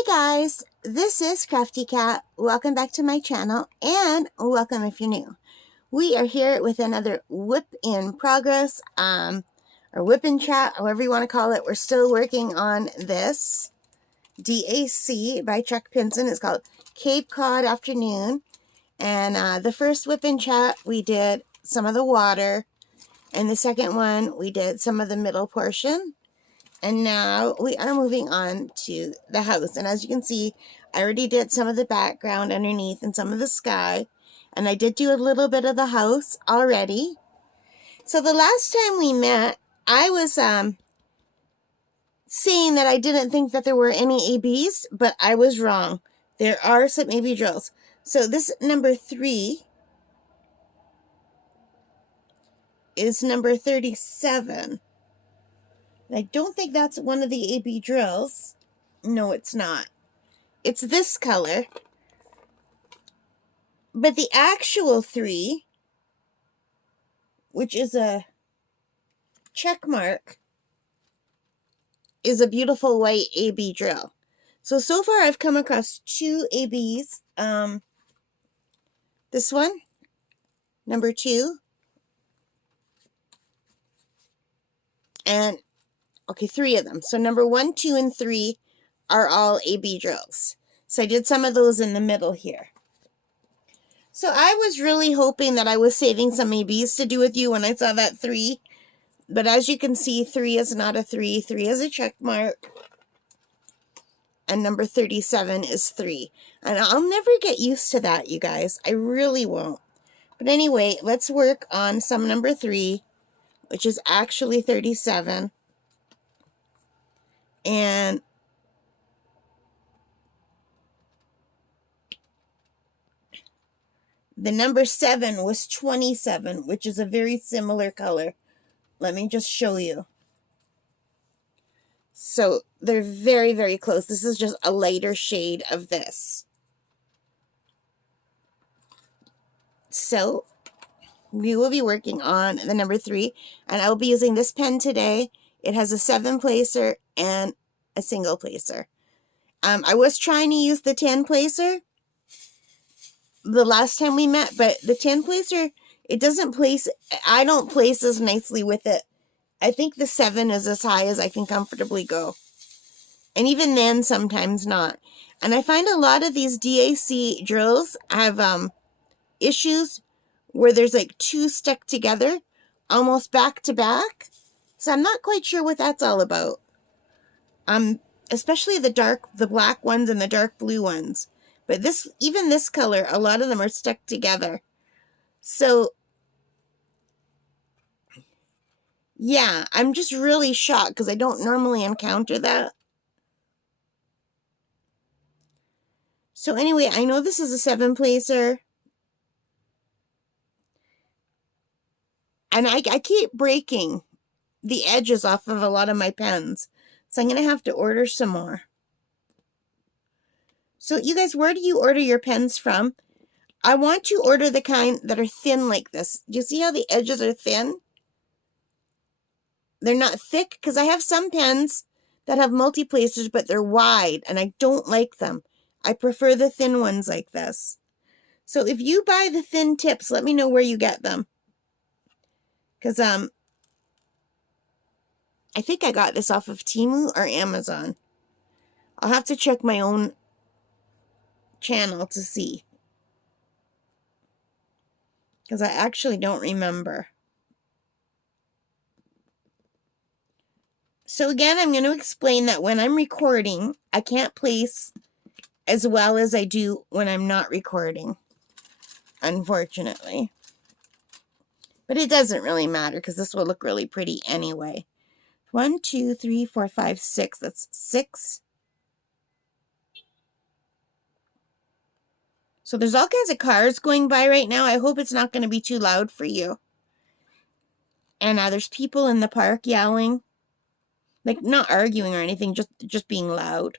Hi guys, this is Crafty Cat. Welcome back to my channel and welcome if you're new. We are here with another whip in progress, or WIPnChat, however you want to call it. We're still working on this DAC by Chuck Pinson. It's called Cod Afternoon. And the first WIPnChat we did some of the water, and the second one we did some of the middle portion. And now we are moving on to the house. And as you can see, I already did some of the background underneath and some of the sky. And I did do a little bit of the house already. So the last time we met, I was saying that I didn't think that there were any ABs, but I was wrong. There are some AB drills. So this number 3 is number 37. I don't think that's one of the AB drills. No, it's not. It's this color. But the actual 3, which is a check mark, is a beautiful white AB drill. So far I've come across 2 ABs. This one, number 2. And, okay, 3 of them. So number 1, 2, and 3 are all AB drills. So I did some of those in the middle here. So I was really hoping that I was saving some ABs to do with you when I saw that 3. But as you can see, 3 is not a 3. 3 is a check mark. And number 37 is 3. And I'll never get used to that, you guys. I really won't. But anyway, let's work on some number 3, which is actually 37. And the number 7 was 27, which is a very similar color. Let me just show you. So they're very, very close. This is just a lighter shade of this. So we will be working on the number 3, and I will be using this pen today. It has a 7-placer and a single placer. I was trying to use the 10-placer the last time we met, but the 10-placer, it doesn't place, I don't place as nicely with it. I think the 7 is as high as I can comfortably go. And even then, sometimes not. And I find a lot of these DAC drills have issues where there's like 2 stuck together, almost back to back. So I'm not quite sure what that's all about. Especially the black ones and the dark blue ones. But even this color, a lot of them are stuck together. So yeah, I'm just really shocked because I don't normally encounter that. So anyway, I know this is a 7-placer. And I keep breaking the edges off of a lot of my pens. So I'm going to have to order some more. So you guys, where do you order your pens from? I want to order the kind that are thin like this. Do you see how the edges are thin? They're not thick, because I have some pens that have multi-placers, but they're wide, and I don't like them. I prefer the thin ones like this. So if you buy the thin tips, let me know where you get them. Because I think I got this off of Temu or Amazon. I'll have to check my own channel to see, because I actually don't remember. So again, I'm going to explain that when I'm recording, I can't place as well as I do when I'm not recording, unfortunately. But it doesn't really matter, because this will look really pretty anyway. 1, 2, 3, 4, 5, 6. That's 6. So there's all kinds of cars going by right now. I hope it's not going to be too loud for you. And there's people in the park yelling. Like, not arguing or anything, just being loud.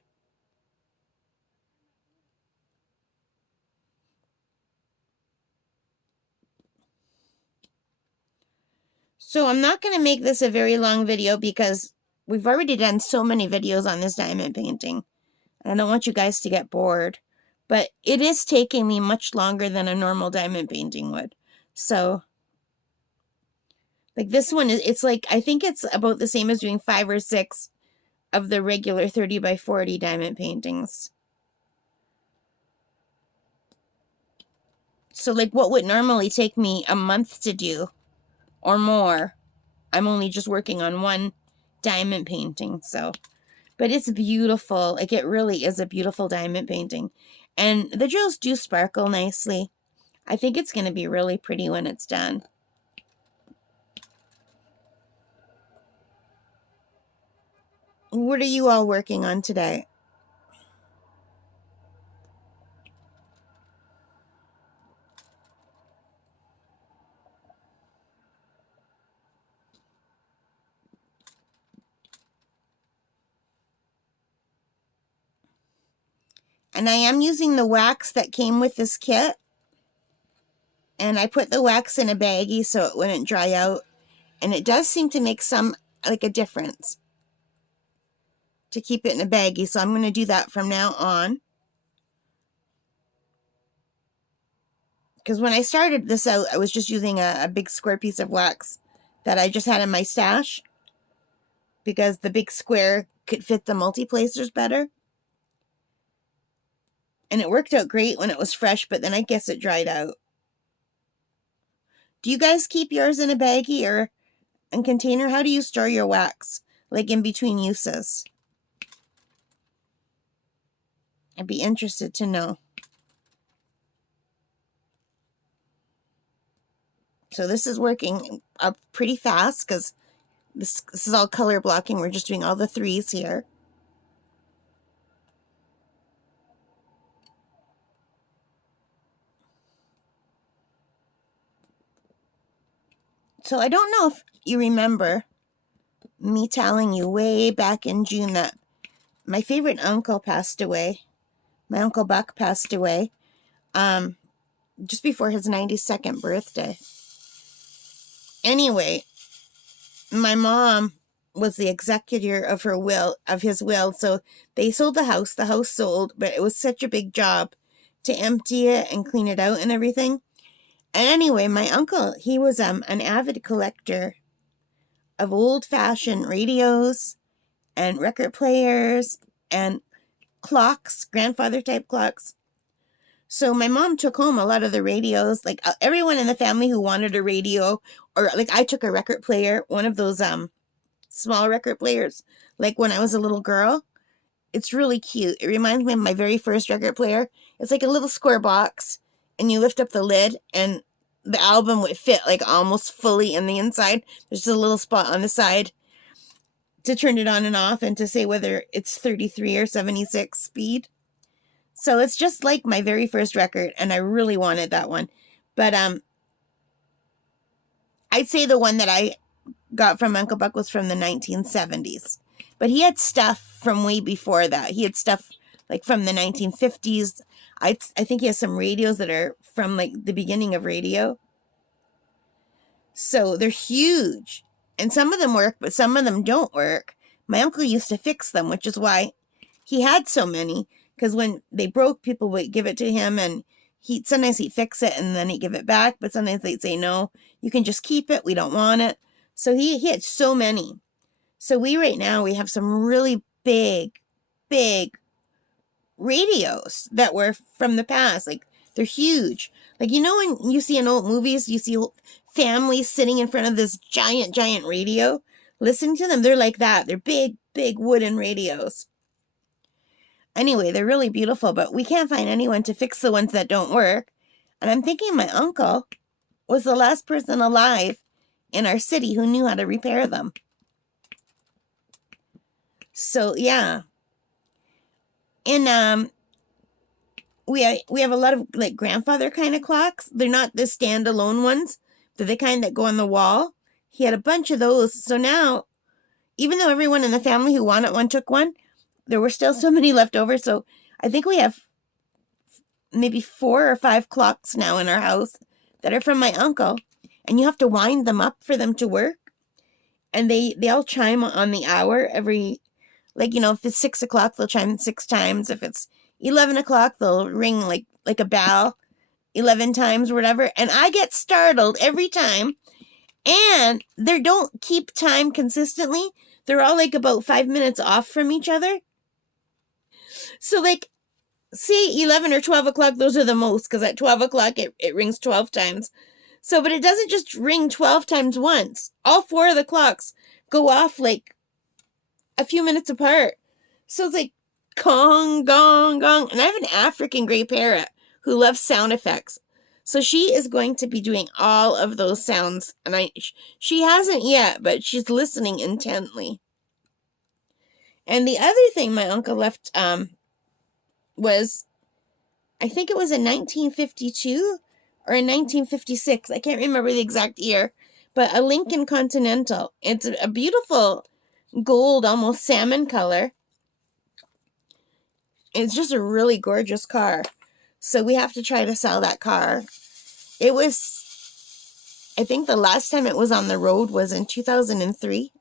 So I'm not going to make this a very long video because we've already done so many videos on this diamond painting. I don't want you guys to get bored, but it is taking me much longer than a normal diamond painting would. So, like this one, it's like, I think it's about the same as doing 5 or 6 of the regular 30 by 40 diamond paintings. So like what would normally take me a month to do or more, I'm only just working on one diamond painting. So, but it's beautiful. Like it really is a beautiful diamond painting. And the jewels do sparkle nicely. I think it's going to be really pretty when it's done. What are you all working on today? And I am using the wax that came with this kit. And I put the wax in a baggie so it wouldn't dry out. And it does seem to make some, like a difference to keep it in a baggie. So I'm going to do that from now on. Because when I started this out, I was just using a big square piece of wax that I just had in my stash. Because the big square could fit the multi-placers better. And it worked out great when it was fresh, but then I guess it dried out. Do you guys keep yours in a baggie or a container? How do you store your wax? Like in between uses? I'd be interested to know. So this is working up pretty fast because this is all color blocking. We're just doing all the 3s here. So I don't know if you remember me telling you way back in June that my favorite uncle passed away. My Uncle Buck passed away just before his 92nd birthday. Anyway, my mom was the executor of her will, of his will. So they sold the house. The house sold, but it was such a big job to empty it and clean it out and everything. Anyway, my uncle, he was an avid collector of old-fashioned radios and record players and clocks, grandfather-type clocks. So my mom took home a lot of the radios, like everyone in the family who wanted a radio, or like I took a record player, one of those small record players, like when I was a little girl. It's really cute. It reminds me of my very first record player. It's like a little square box, and you lift up the lid, and the album would fit like almost fully in the inside. There's just a little spot on the side to turn it on and off and to say whether it's 33 or 76 speed. So it's just like my very first record, and I really wanted that one. But I'd say the one that I got from Uncle Buck was from the 1970s. But he had stuff from way before that. He had stuff like from the 1950s. I think he has some radios that are from like the beginning of radio. So they're huge. And some of them work, but some of them don't work. My uncle used to fix them, which is why he had so many. Because when they broke, people would give it to him, and sometimes he'd fix it and then he'd give it back. But sometimes they'd say, no, you can just keep it. We don't want it. So he had so many. So right now we have some really big radios that were from the past. Like they're huge. Like, you know, when you see in old movies, you see families sitting in front of this giant radio, listening to them. They're like that. They're big wooden radios. Anyway, they're really beautiful, but we can't find anyone to fix the ones that don't work. And I'm thinking my uncle was the last person alive in our city who knew how to repair them. So, yeah. And we have a lot of like grandfather kind of clocks. They're not the standalone ones. They're the kind that go on the wall. He had a bunch of those. So now, even though everyone in the family who wanted one took one, there were still so many left over. So I think we have maybe 4 or 5 clocks now in our house that are from my uncle. And you have to wind them up for them to work. And they all chime on the hour every Like, if it's 6 o'clock, they'll chime 6 times. If it's 11 o'clock, they'll ring like a bell 11 times or whatever. And I get startled every time. And they don't keep time consistently. They're all like about 5 minutes off from each other. So like, see, 11 or 12 o'clock, those are the most, because at 12 o'clock, it rings 12 times. So, but it doesn't just ring 12 times once. All 4 of the clocks go off like a few minutes apart. So it's like gong, gong, gong. And I have an African gray parrot who loves sound effects. So she is going to be doing all of those sounds. And she hasn't yet, but she's listening intently. And the other thing my uncle left was, I think it was in 1952 or in 1956. I can't remember the exact year, but a Lincoln Continental. It's a beautiful gold, almost salmon color. It's just a really gorgeous car. So we have to try to sell that car. It was, I think the last time it was on the road was in 2003.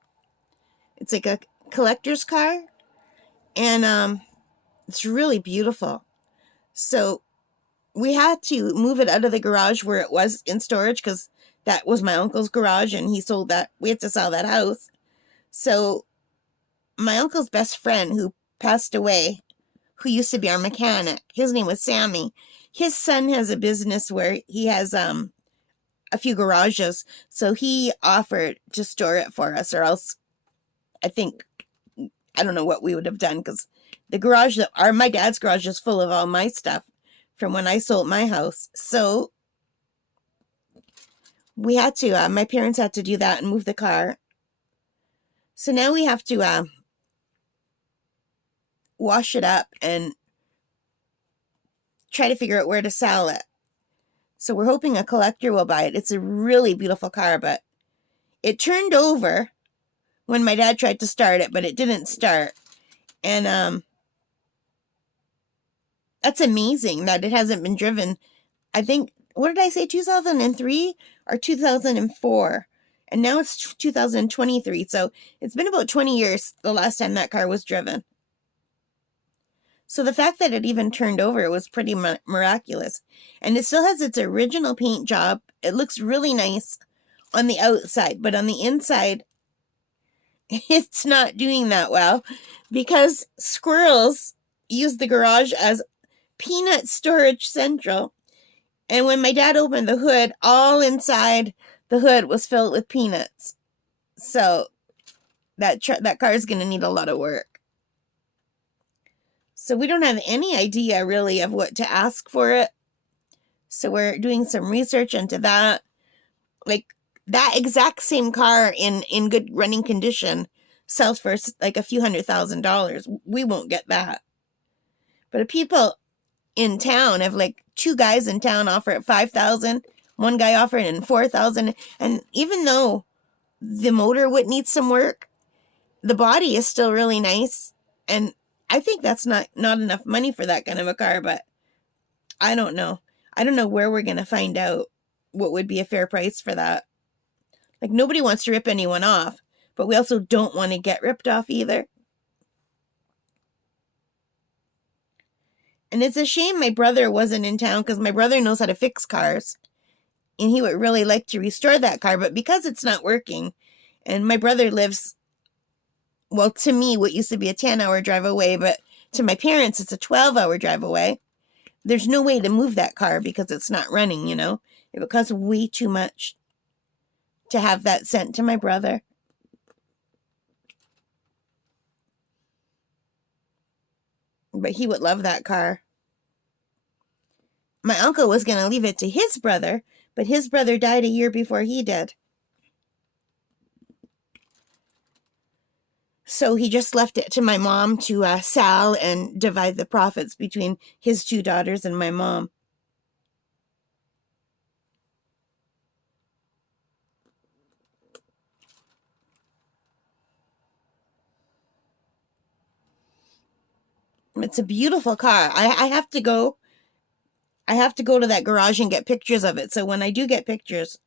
It's like a collector's car. And it's really beautiful. So we had to move it out of the garage where it was in storage, because that was my uncle's garage and he sold that. We had to sell that house. So my uncle's best friend, who passed away, who used to be our mechanic, his name was Sammy. His son has a business where he has a few garages. So he offered to store it for us, or else I don't know what we would have done, because the garage, my dad's garage is full of all my stuff from when I sold my house. So we had to, my parents had to do that and move the car. So now we have to wash it up and try to figure out where to sell it. So we're hoping a collector will buy it. It's a really beautiful car, but it turned over when my dad tried to start it, but it didn't start. And that's amazing that it hasn't been driven. I think, what did I say, 2003 or 2004? And now it's 2023. So it's been about 20 years the last time that car was driven. So the fact that it even turned over was pretty miraculous. And it still has its original paint job. It looks really nice on the outside, but on the inside, it's not doing that well, because squirrels use the garage as peanut storage central. And when my dad opened the hood, all inside the hood was filled with peanuts. So that car is going to need a lot of work. So we don't have any idea really of what to ask for it. So we're doing some research into that. Like that exact same car in good running condition sells for like a few $100,000. We won't get that. But if people in town have, like, 2 guys in town offer it $5,000, one guy offered it $4,000, and even though the motor would need some work, the body is still really nice, and I think that's not enough money for that kind of a car. But I don't know where we're gonna find out what would be a fair price for that. Like, nobody wants to rip anyone off, but we also don't want to get ripped off either. And it's a shame my brother wasn't in town, because my brother knows how to fix cars. And he would really like to restore that car. But because it's not working, and my brother lives, well, to me, what used to be a 10-hour drive away, but to my parents, it's a 12-hour drive away. There's no way to move that car because it's not running, It would cost way too much to have that sent to my brother. But he would love that car. My uncle was going to leave it to his brother, but his brother died a year before he did. So he just left it to my mom to sell and divide the profits between his 2 daughters and my mom. It's a beautiful car. I have to go to that garage and get pictures of it. So when I do get pictures,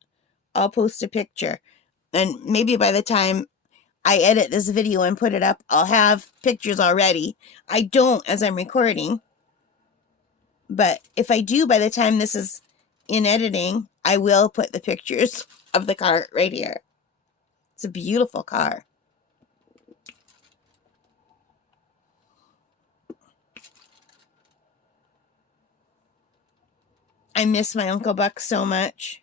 I'll post a picture. And maybe by the time I edit this video and put it up, I'll have pictures already. I don't as I'm recording. But if I do, by the time this is in editing, I will put the pictures of the car right here. It's a beautiful car. I miss my Uncle Buck so much.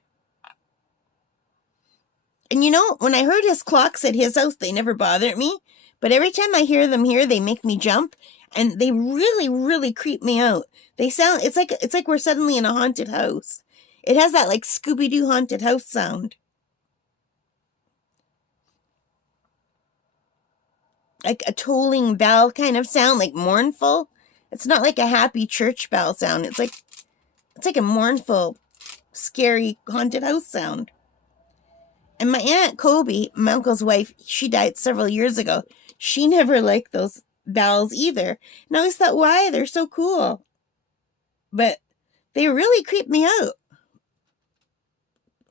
And you know, when I heard his clocks at his house, they never bothered me. But every time I hear them here, they make me jump. And they really, really creep me out. They sound, it's like we're suddenly in a haunted house. It has that like Scooby-Doo haunted house sound. Like a tolling bell kind of sound, like mournful. It's not like a happy church bell sound. It's like a mournful, scary haunted house sound. And my Aunt Kobe, my uncle's wife, she died several years ago. She never liked those bells either. And I always thought, why? They're so cool. But they really creep me out.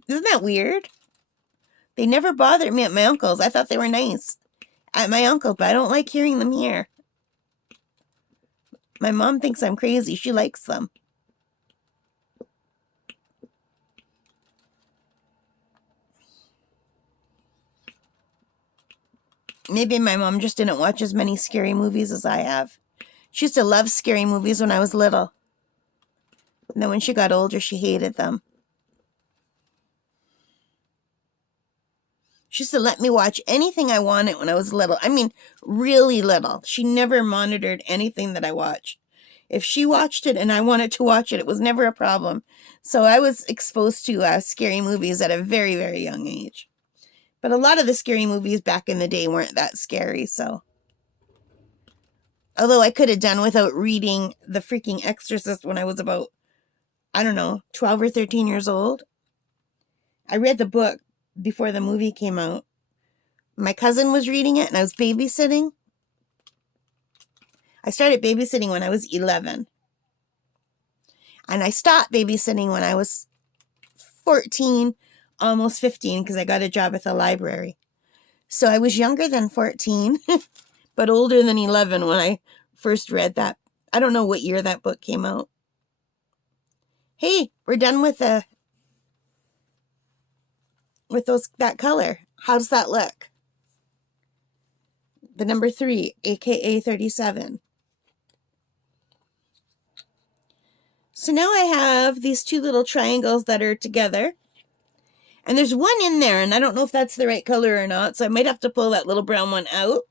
Isn't that weird? They never bothered me at my uncle's. I thought they were nice at my uncle's, but I don't like hearing them here. My mom thinks I'm crazy. She likes them. Maybe my mom just didn't watch as many scary movies as I have. She used to love scary movies when I was little. And then when she got older, she hated them. She used to let me watch anything I wanted when I was little. I mean, really little. She never monitored anything that I watched. If she watched it and I wanted to watch it, it was never a problem. So I was exposed to scary movies at a very, very young age. But a lot of the scary movies back in the day weren't that scary, so. Although I could have done without reading The freaking Exorcist when I was about, I don't know, 12 or 13 years old. I read the book before the movie came out. My cousin was reading it and I was babysitting. I started babysitting when I was 11. And I stopped babysitting when I was 14, almost 15, because I got a job at the library. So I was younger than 14, but older than 11 when I first read that. I don't know what year that book came out. Hey, we're done with that color. How does that look? The number 3, aka 37. So now I have these two little triangles that are together. And there's one in there, and I don't know if that's the right color or not, so I might have to pull that little brown one out.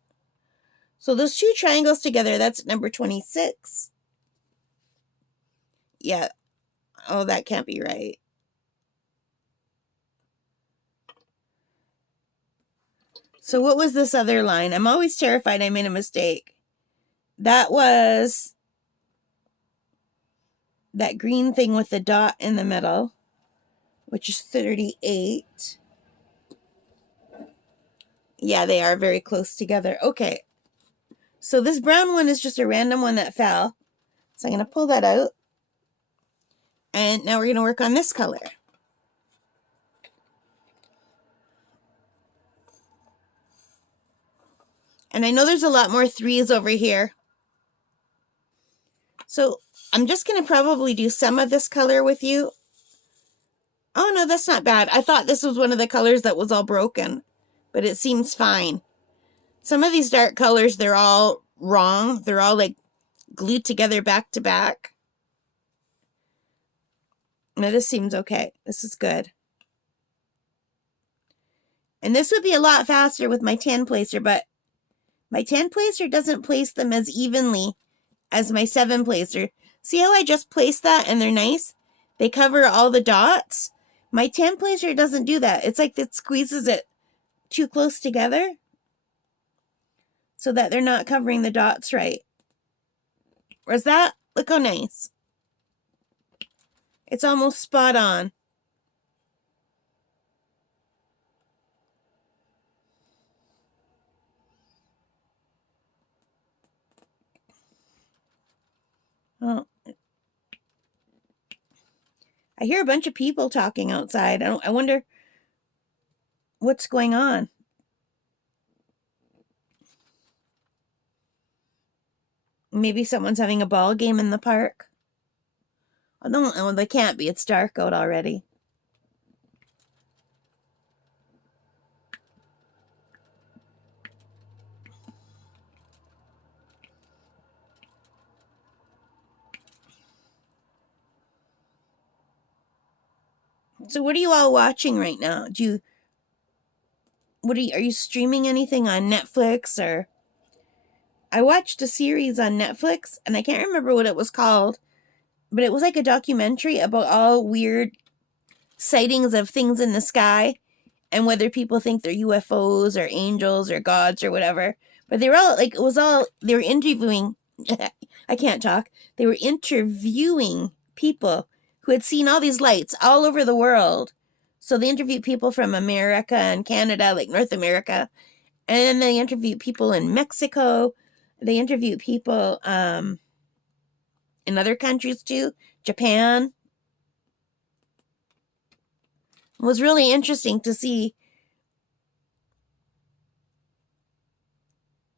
So those two triangles together, that's number 26. Yeah. Oh, that can't be right. So what was this other line? I'm always terrified I made a mistake. That was that green thing with the dot in the middle, which is 38. Yeah, they are very close together. Okay. So this brown one is just a random one that fell. So I'm going to pull that out. And now we're going to work on this color. And I know there's a lot more 3s over here. So I'm just going to probably do some of this color with you. Oh, no, that's not bad. I thought this was one of the colors that was all broken, but it seems fine. Some of these dark colors, they're all wrong. They're all like glued together back to back. Now this seems okay. This is good. And this would be a lot faster with my 10 placer, but my 10 placer doesn't place them as evenly as my 7 placer. See how I just placed that and they're nice? They cover all the dots. My 10 placer doesn't do that. It's like it squeezes it too close together so that they're not covering the dots right. Whereas that, look how nice. It's almost spot on. Oh. I hear a bunch of people talking outside. I wonder what's going on. Maybe someone's having a ball game in the park. Oh, no, they can't be. It's dark out already. So what are you all watching right now? Are you streaming anything on Netflix or? I watched a series on Netflix and I can't remember what it was called, but it was like a documentary about all weird sightings of things in the sky and whether people think they're UFOs or angels or gods or whatever. But they were all like, they were interviewing, I can't talk. They were interviewing people who had seen all these lights all over the world. So they interviewed people from America and Canada, like North America. And then they interviewed people in Mexico. They interviewed people in other countries too, Japan. It was really interesting to see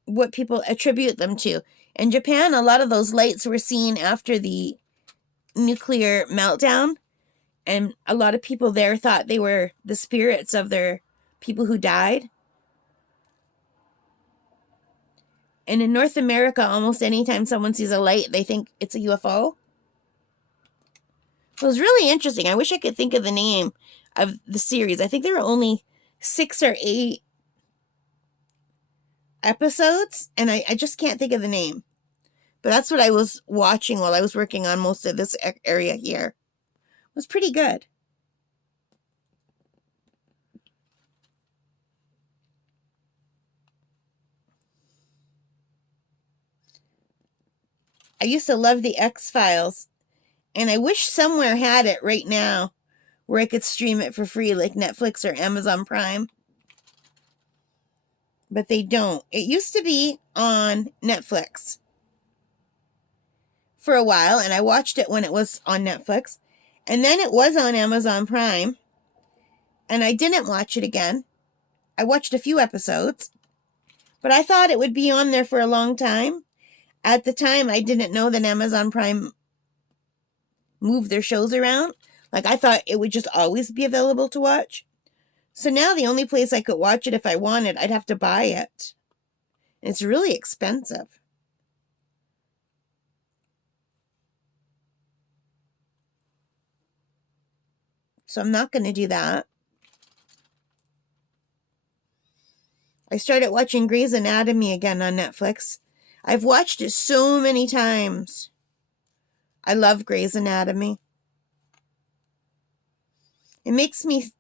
what people attribute them to. In Japan, a lot of those lights were seen after the nuclear meltdown, and a lot of people there thought they were the spirits of their people who died. And in North America, almost anytime someone sees a light, they think it's a UFO. It was really interesting. I wish I could think of the name of the series. I think there were only 6 or 8 episodes, and I just can't think of the name. But that's what I was watching while I was working on most of this area here. It was pretty good. I used to love the X-Files, and I wish somewhere had it right now where I could stream it for free like Netflix or Amazon Prime. But they don't. It used to be on Netflix for a while, and I watched it when it was on Netflix. And then it was on Amazon Prime, and I didn't watch it again. I watched a few episodes, but I thought it would be on there for a long time. At the time, I didn't know that Amazon Prime moved their shows around. Like, I thought it would just always be available to watch. So now the only place I could watch it if I wanted, I'd have to buy it. And it's really expensive. So I'm not going to do that. I started watching Grey's Anatomy again on Netflix. I've watched it so many times. I love Grey's Anatomy. It makes me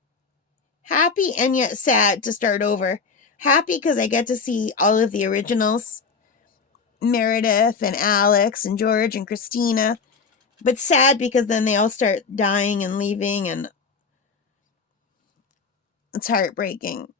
happy and yet sad to start over. Happy because I get to see all of the originals. Meredith and Alex and George and Christina. But sad because then they all start dying and leaving, and it's heartbreaking.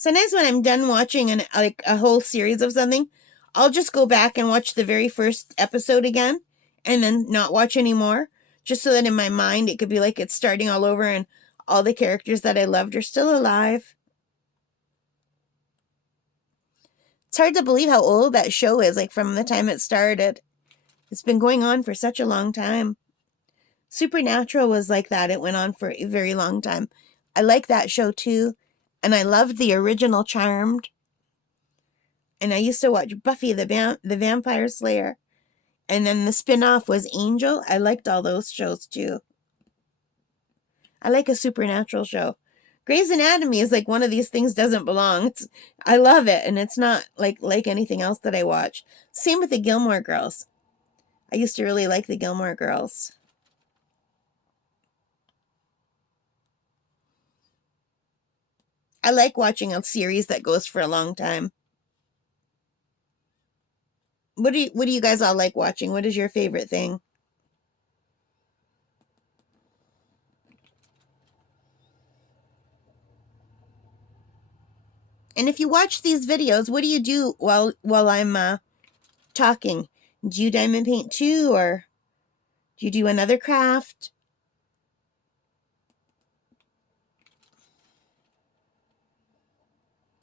Sometimes when I'm done watching a whole series of something, I'll just go back and watch the very first episode again and then not watch anymore, just so that in my mind it could be like it's starting all over and all the characters that I loved are still alive. It's hard to believe how old that show is, like from the time it started. It's been going on for such a long time. Supernatural was like that. It went on for a very long time. I like that show too. And I loved the original Charmed. And I used to watch Buffy the Vampire Slayer. And then the spin-off was Angel. I liked all those shows too. I like a supernatural show. Grey's Anatomy is like one of these things doesn't belong. I love it, and it's not like anything else that I watch. Same with the Gilmore Girls. I used to really like the Gilmore Girls. I like watching a series that goes for a long time. What do you guys all like watching? What is your favorite thing? And if you watch these videos, what do you do while I'm talking? Do you diamond paint too, or do you do another craft?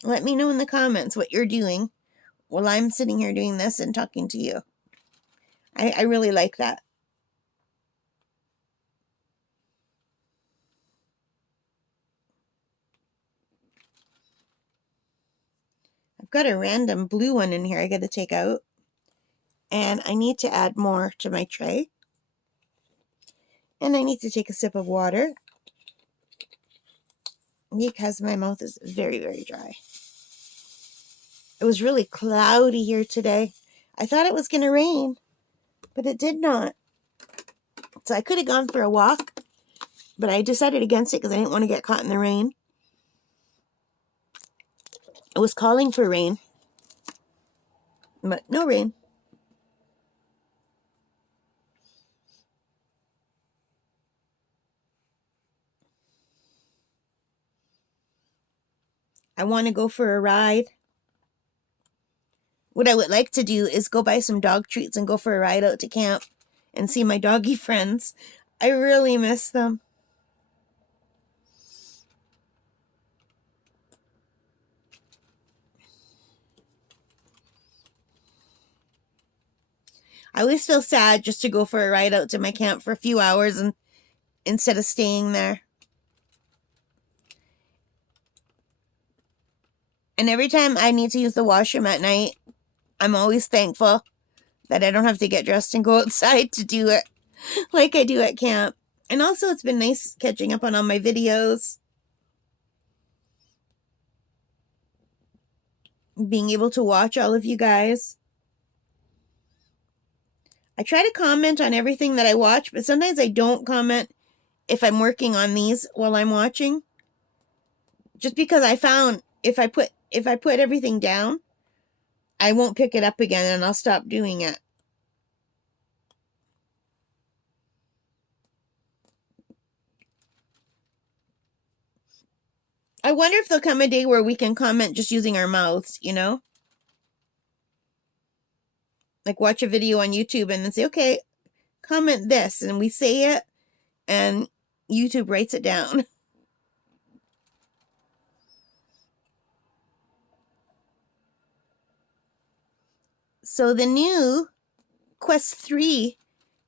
Let me know in the comments what you're doing while I'm sitting here doing this and talking to you. I really like that. I've got a random blue one in here I got to take out. And I need to add more to my tray. And I need to take a sip of water because my mouth is very, very dry. It was really cloudy here today. I thought it was going to rain, but it did not. So I could have gone for a walk, but I decided against it because I didn't want to get caught in the rain. It was calling for rain, but no rain. I want to go for a ride. What I would like to do is go buy some dog treats and go for a ride out to camp and see my doggy friends. I really miss them. I always feel sad just to go for a ride out to my camp for a few hours and instead of staying there. And every time I need to use the washroom at night, I'm always thankful that I don't have to get dressed and go outside to do it like I do at camp. And also it's been nice catching up on all my videos. Being able to watch all of you guys. I try to comment on everything that I watch, but sometimes I don't comment if I'm working on these while I'm watching. Just because I found if I put everything down, I won't pick it up again and I'll stop doing it. I wonder if there'll come a day where we can comment just using our mouths, you know? Like watch a video on YouTube and then say, okay, comment this, and we say it and YouTube writes it down. So the new Quest 3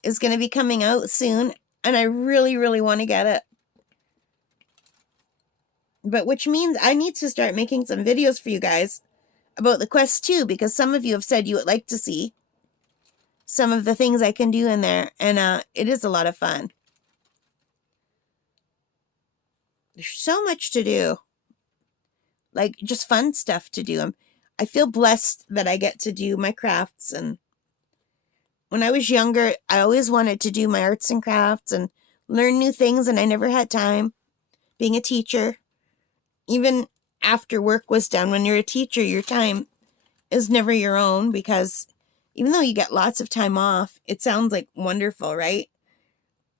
is going to be coming out soon, and I really, really want to get it. But which means I need to start making some videos for you guys about the Quest 2, because some of you have said you would like to see some of the things I can do in there, and it is a lot of fun. There's so much to do. Like, just fun stuff to do. I feel blessed that I get to do my crafts. And when I was younger, I always wanted to do my arts and crafts and learn new things, and I never had time. Being a teacher, even after work was done, when you're a teacher, your time is never your own, because even though you get lots of time off, it sounds like wonderful, right?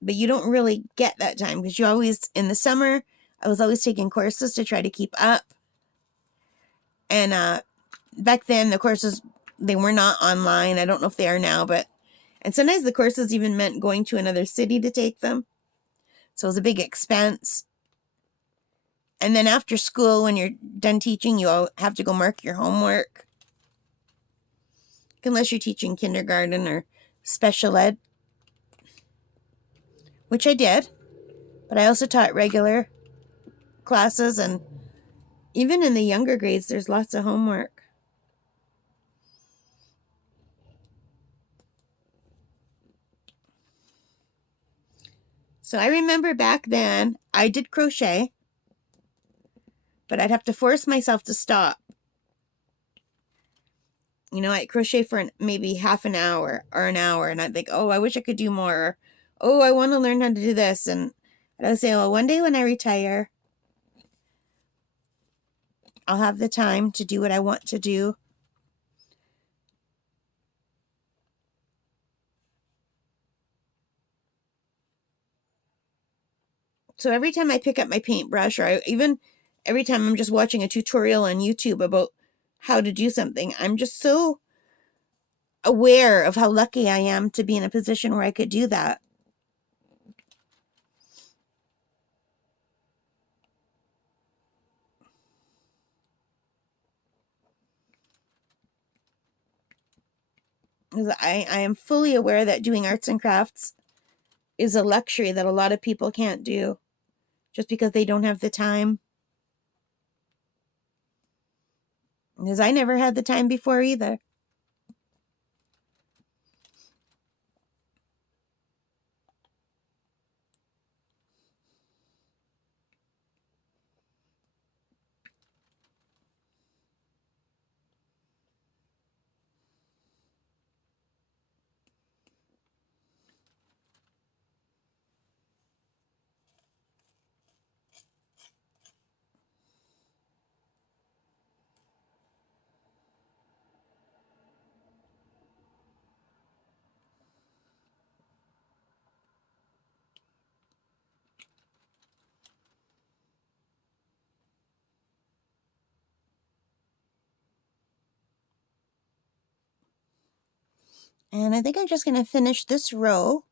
But you don't really get that time because you always, in the summer, I was always taking courses to try to keep up. And back then, the courses, they were not online. I don't know if they are now, and sometimes the courses even meant going to another city to take them. So it was a big expense. And then after school, when you're done teaching, you have to go mark your homework. Unless you're teaching kindergarten or special ed, which I did. But I also taught regular classes, and even in the younger grades, there's lots of homework. So I remember back then, I did crochet, but I'd have to force myself to stop. You know, I'd crochet for maybe half an hour or an hour, and I'd think, oh, I wish I could do more. Or, oh, I want to learn how to do this. And I would say, well, one day when I retire, I'll have the time to do what I want to do. So every time I pick up my paintbrush, or even every time I'm just watching a tutorial on YouTube about how to do something, I'm just so aware of how lucky I am to be in a position where I could do that. because I am fully aware that doing arts and crafts is a luxury that a lot of people can't do just because they don't have the time. Because I never had the time before either. And I think I'm just going to finish this row.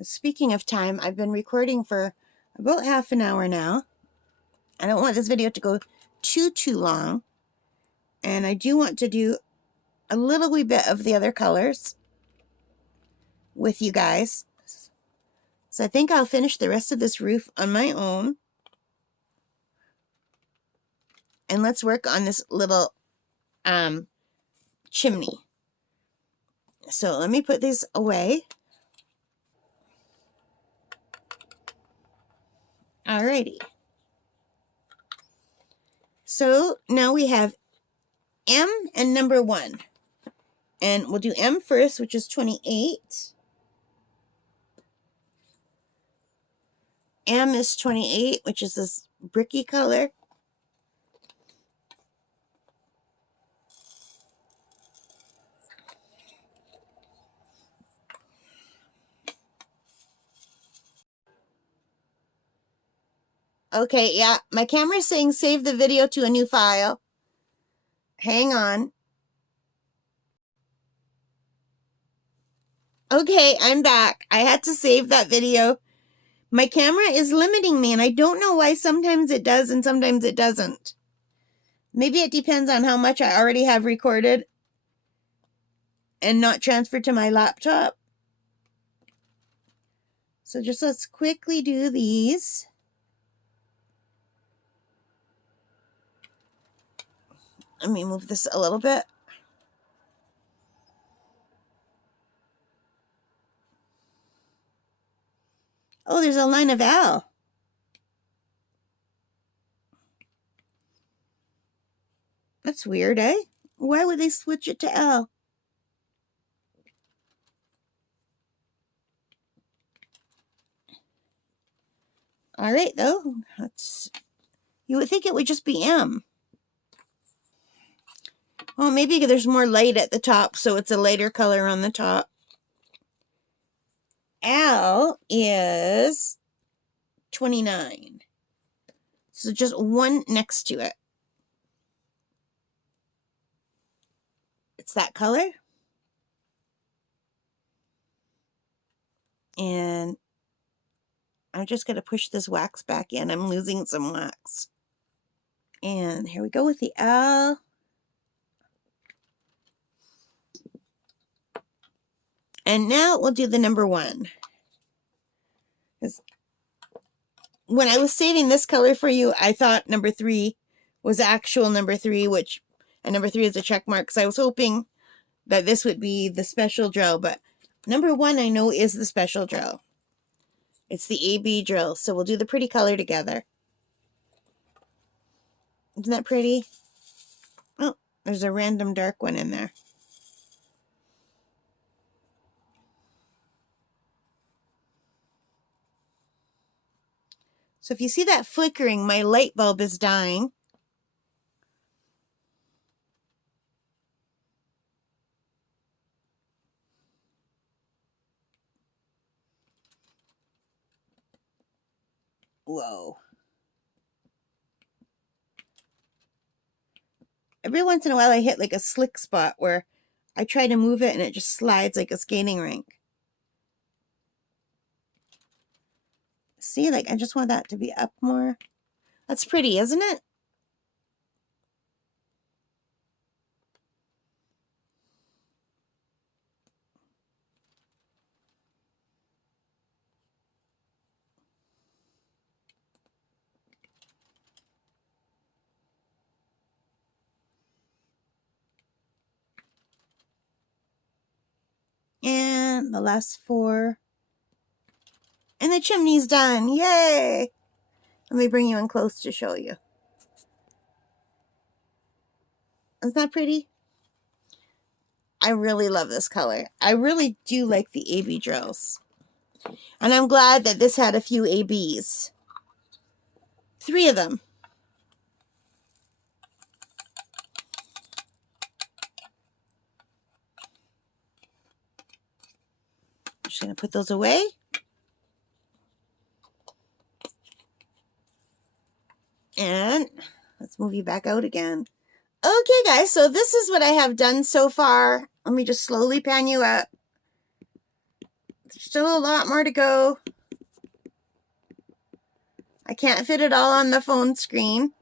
Speaking of time, I've been recording for about half an hour now. I don't want this video to go too long. And I do want to do a little wee bit of the other colors with you guys. So I think I'll finish the rest of this roof on my own. And let's work on this little chimney. So let me put these away. Alrighty. So now we have M and number 1. And we'll do M first, which is 28. M is 28, which is this bricky color. Okay, yeah, my camera's saying save the video to a new file. Hang on. Okay, I'm back. I had to save that video. My camera is limiting me, and I don't know why sometimes it does and sometimes it doesn't. Maybe it depends on how much I already have recorded and not transferred to my laptop. So just let's quickly do these. Let me move this a little bit. Oh, there's a line of L. That's weird, eh? Why would they switch it to L? All right, though. You would think it would just be M. Well, maybe there's more light at the top, so it's a lighter color on the top. L is 29. So just one next to it. It's that color. And I'm just going to push this wax back in. I'm losing some wax. And here we go with the L. And now we'll do the number 1. When I was saving this color for you, I thought number 3 was actual number 3, and number 3 is a check mark. So I was hoping that this would be the special drill, but number 1 I know is the special drill. It's the AB drill. So we'll do the pretty color together. Isn't that pretty? Oh, there's a random dark one in there. So if you see that flickering, my light bulb is dying. Whoa. Every once in a while I hit like a slick spot where I try to move it and it just slides like a skating rink. See, like I just want that to be up more. That's pretty, isn't it? And the last 4. And the chimney's done. Yay! Let me bring you in close to show you. Isn't that pretty? I really love this color. I really do like the AB drills. And I'm glad that this had a few ABs. 3 of them. I'm just going to put those away. And let's move you back out again. Okay, guys, so this is what I have done so far. Let me just slowly pan you up. There's still a lot more to go. I can't fit it all on the phone screen.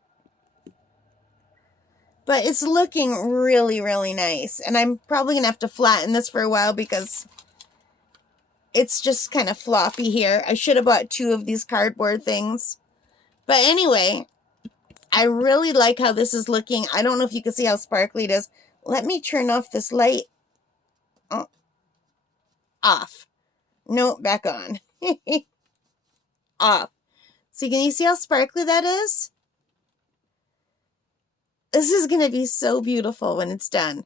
But it's looking really, really nice. And I'm probably going to have to flatten this for a while because it's just kind of floppy here. I should have bought 2 of these cardboard things. But anyway, I really like how this is looking. I don't know if you can see how sparkly it is. Let me turn off this light. Oh, off. No, back on. Off. So can you see how sparkly that is? This is going to be so beautiful when it's done.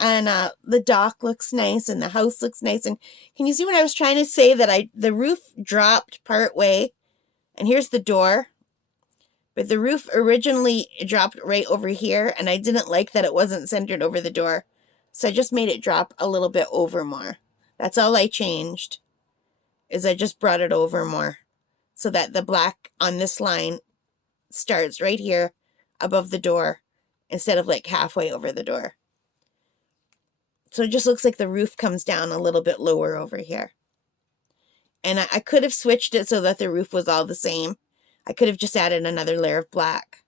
And the dock looks nice and the house looks nice. And can you see what I was trying to say? That the roof dropped part way. And here's the door. But the roof originally dropped right over here. And I didn't like that it wasn't centered over the door. So I just made it drop a little bit over more. That's all I changed. Is I just brought it over more. So that the black on this line starts right here above the door. Instead of like halfway over the door. So it just looks like the roof comes down a little bit lower over here. And I could have switched it so that the roof was all the same. I could have just added another layer of black.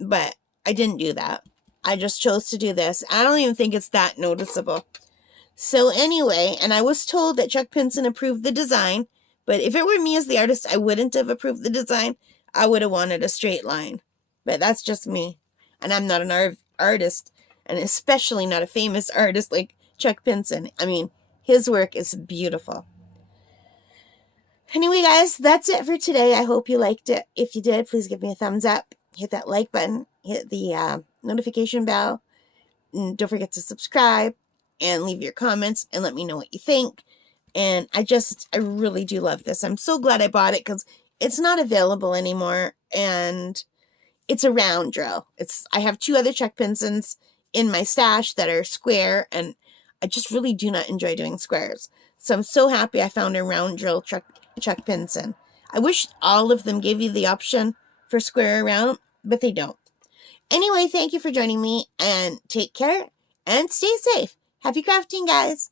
But I didn't do that. I just chose to do this. I don't even think it's that noticeable. So anyway, and I was told that Chuck Pinson approved the design. But if it were me as the artist, I wouldn't have approved the design. I would have wanted a straight line. But that's just me. And I'm not an artist. And especially not a famous artist like Chuck Pinson. I mean, his work is beautiful. Anyway, guys, that's it for today. I hope you liked it. If you did, please give me a thumbs up. Hit that like button. Hit the notification bell. And don't forget to subscribe. And leave your comments. And let me know what you think. And I really do love this. I'm so glad I bought it because it's not available anymore. And it's a round drill. I have 2 other Chuck Pinsons in my stash that are square, and I just really do not enjoy doing squares. So I'm so happy I found a round drill Chuck Pinson. I wish all of them gave you the option for square or round, but they don't. Anyway, thank you for joining me, and take care, and stay safe. Happy crafting, guys!